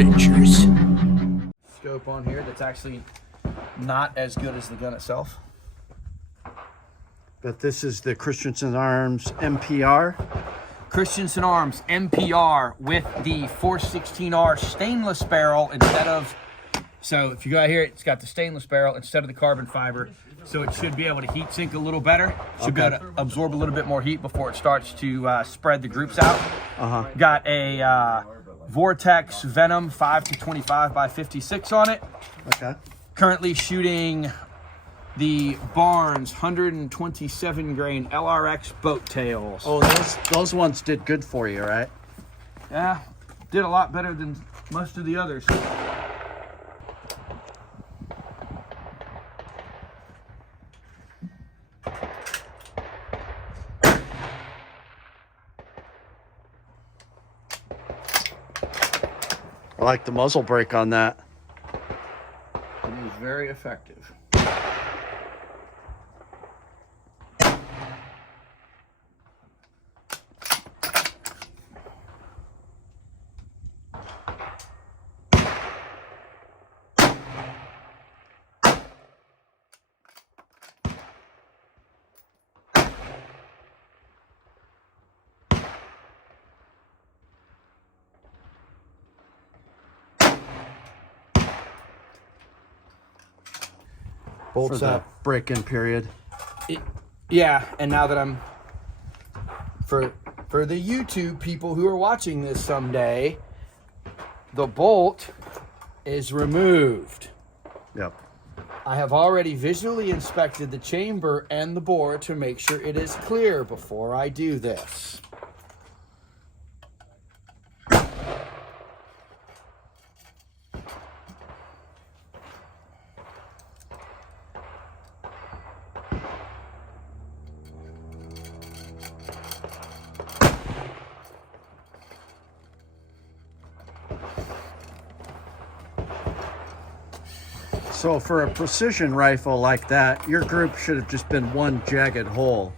adventures. Scope on here that's actually not as good as the gun itself. But this is the Christensen Arms MPR. Christensen Arms MPR with the 416R stainless barrel instead of, so if you go out here, it's got the stainless barrel instead of the carbon fiber. So it should be able to heat sink a little better. Should be able to absorb a little bit more heat before it starts to spread the groups out. Got a Vortex Venom 5-25 by 56 on it. Okay. Currently shooting the Barnes 127 grain LRX boat tails. Oh, those ones did good for you, right? Yeah, did a lot better than most of the others. I like the muzzle brake on that. It is very effective. For the break-in period. Yeah, and now that I'm for the YouTube people who are watching this someday, the bolt is removed. Yep. I have already visually inspected the chamber and the bore to make sure it is clear before I do this. So for a precision rifle like that, your group should have just been one jagged hole.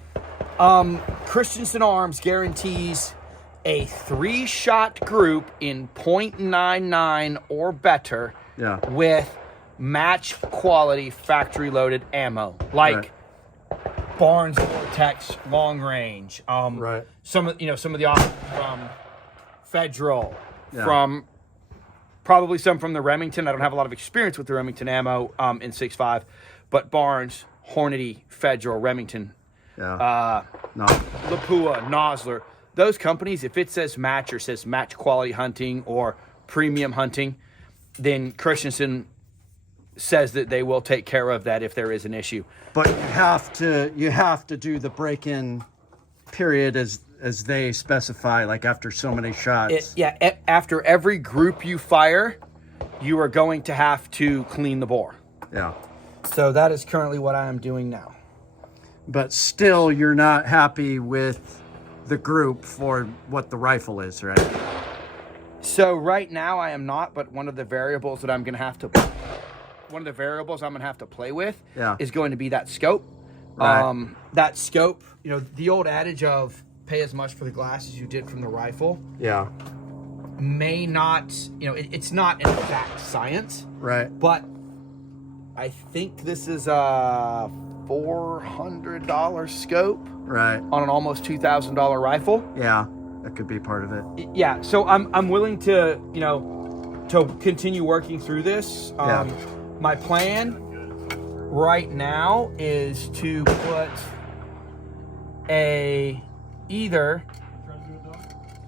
Christensen Arms guarantees a 3-shot group in .99 or better with match quality factory loaded ammo. Like Barnes Vortex long range. Some of the options from Federal, from probably some from the Remington. I don't have a lot of experience with the Remington ammo in 6.5, but Barnes, Hornady, Federal, Remington, Lapua, Nosler, those companies, if it says match or says match quality hunting or premium hunting, then Christensen says that they will take care of that if there is an issue. But you have to do the break-in period as they specify, like after so many shots. After every group you fire, you are going to have to clean the bore. Yeah. So that is currently what I am doing now. But still, you're not happy with the group for what the rifle is, right? So right now I am not, but one of the variables I'm going to have to play with is going to be that scope. Right. That scope, the old adage of pay as much for the glass as you did from the rifle. Yeah. May not, it's not an exact science. Right. But I think this is a $400 scope. Right. On an almost $2,000 rifle. Yeah, that could be part of it. Yeah, so I'm willing to, to continue working through this. My plan right now is to put either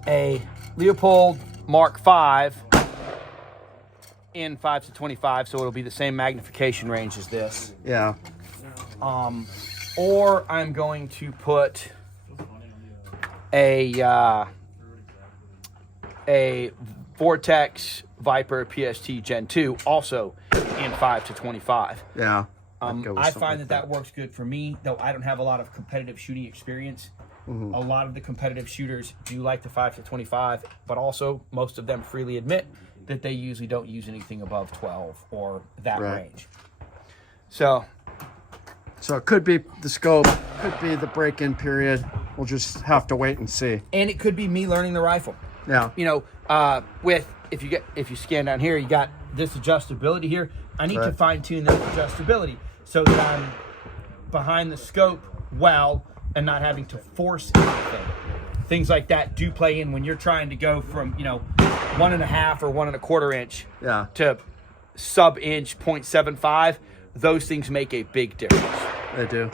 a Leopold Mark V in 5-25, so it'll be the same magnification range as this. Yeah. Or I'm going to put a Vortex Viper PST Gen 2 also in 5-25. Yeah. I find that works good for me, though I don't have a lot of competitive shooting experience. A lot of the competitive shooters do like the 5-25, but also most of them freely admit that they usually don't use anything above 12 or that range. So it could be the scope, could be the break-in period. We'll just have to wait and see. And it could be me learning the rifle. Yeah. You know, with if you scan down here, you got this adjustability here. I need to fine tune this adjustability so that I'm behind the scope well and not having to force anything. Things like that do play in when you're trying to go from, you know, 1.5 or 1.25 inch to sub-inch 0.75. Those things make a big difference. They do.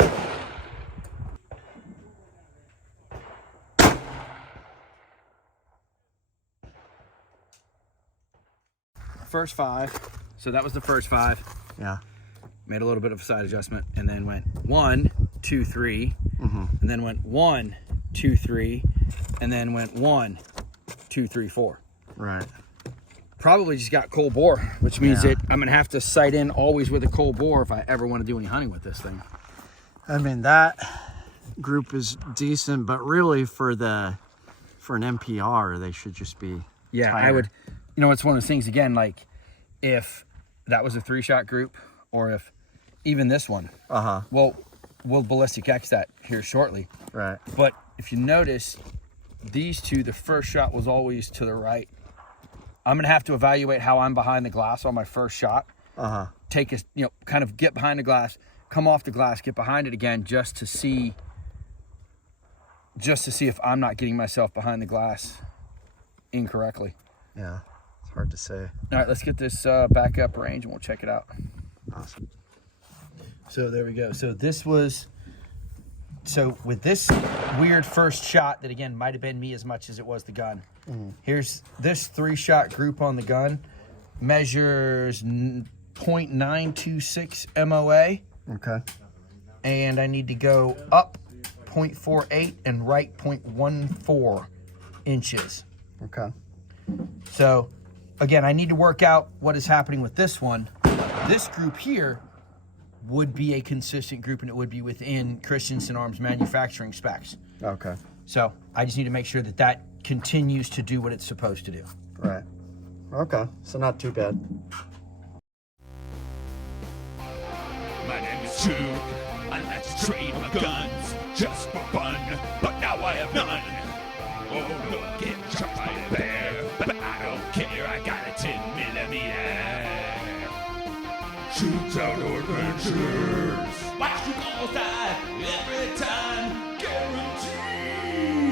First 5. So that was the first 5. Yeah. Made a little bit of a side adjustment and then went 1, 2, 3. And then went 1, 2, 3. And then went 1, 2, 3, 4. Right. Probably just got cold bore, which means that I'm going to have to sight in always with a cold bore if I ever want to do any hunting with this thing. I mean, that group is decent, but really for an MPR, they should just be tighter. I would, you know, it's one of those things, again, like if that was a 3-shot group or if even this one, we'll ballistic X that here shortly. Right. But if you notice, these two, the first shot was always to the right. I'm going to have to evaluate how I'm behind the glass on my first shot. Take a, you know, kind of get behind the glass, come off the glass, get behind it again just to see if I'm not getting myself behind the glass incorrectly. Yeah, it's hard to say. All right, let's get this back up range and we'll check it out. Awesome. So there we go. So with this weird first shot that, again, might have been me as much as it was the gun. Here's this 3-shot group on the gun. Measures 0.926 MOA. Okay. And I need to go up 0.48 and right 0.14 inches. Okay. So, again, I need to work out what is happening with this one. This group here would be a consistent group, and it would be within Christensen Arms manufacturing specs. Okay. So I just need to make sure that that continues to do what it's supposed to do. Right. Okay. So not too bad. My name is Chuke. I like to trade my guns just for fun, but now I have none. Oh, look, get shot by a bear, but I don't care. I got a 10mm. Chuke's Outdoor Adventures. Watch you all die every time, guaranteed.